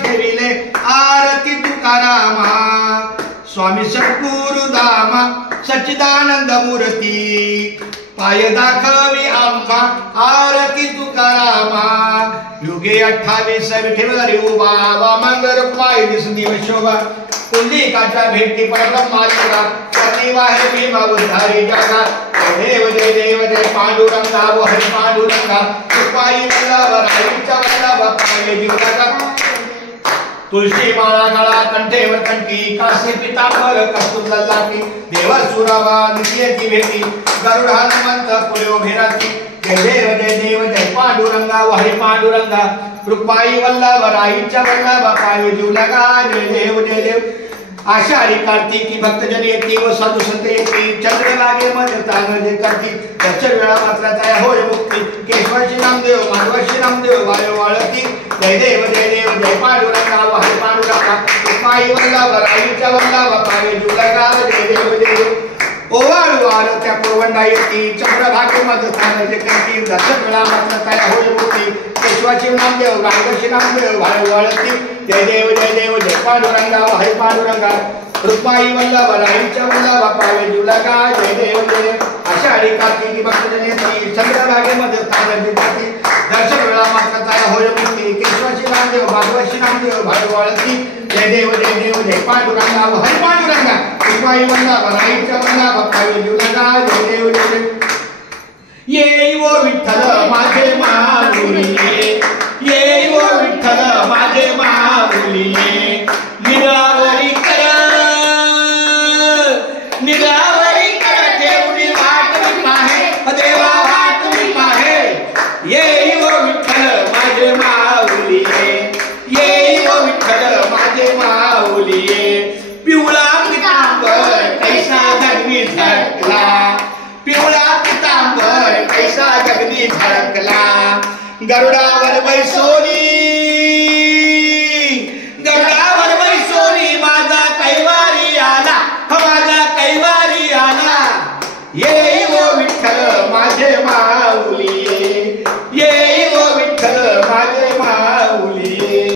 ठेविले आरती तुकारामा स्वामी सद्गुरु दामा सच्चिदानंद मूर्ती पाय दाखवी आम्हा आरती तुकारामा युगे 28 विठेवरी उभा वामंगर पाय दिसती शोभा पुंडलिकाच्या भेटी परब्रह्माचा सती वाहे भीमा उद्धारी जगा देव जय देव जय पांडुरंगा वो हरि पांडुरंगा कृपाई वल्लभ राईच्या वल्लभ पाय जीवका तुळशी माळा गळा कंठेवर कंठी कासे पितांबर कस्तूर ललाटी देव सुरावा नित्यती भेटी गरुड हनुमंत पुढे उभे राहती जय देव जय पांडुरंगा वो हरि पांडुरंगा कृपाई वल्लभ राईच्या वल्लभ पाय जीवका जय देव आषाढी कार्तिकी भक्तजन येती व साधू संत येती चंद्र लागे मध्ये तांगडे करती त्याच्या वेळा मात्र तया होय मुक्ती केशवाची नामदेव माधवाची नामदेव वायो वाळती जय देव जय पांडुरंगा वाहे पांडुरंगा पायी वल्लभ राईच्या वल्लभ पाय जुलगा जय देव ओवाळू वार त्या पुरवंडा येती चंद्रभागे मध्ये तांगडे करती दर्शन वेळा मात्र तया होय मुक्ती केशवाची नामदेव माधवाची नामदेव वायो वाळती जय देव जय पांडुरंगा हरि पांडुरंगा रुक्माई वल्लभ राईच्या वल्लभ पावे जुलगा जय देव आषाढी कार्तिकी भक्तजन येती चंद्रभागे मध्ये तांगडे करती दर्शन वेळा मात्र तया होय मुक्ती केशवाची नामदेव माधवाची नामदेव भाई वाळती जय देव जय पांडुरंगा हरि पांडुरंगा रुक्माई वल्लभ राईच्या वल्लभ पावे जुलगा जय देव येई वो विठ्ठल माझे माऊली येई वो विठ्ठल माझे माऊली निरावरी कर ठेवली वाट मी पाहे देवा वाट मी पाहे येई वो विठ्ठल माझे माऊली येई वो विठ्ठल माझे माऊली पिवळा पितांबर कैसा जगनी झळकला पिवळा पितांबर कैसा जगनी झळकला गरुडावर बैसोनी माझा कैवारी आला माझा कैवारी आला ये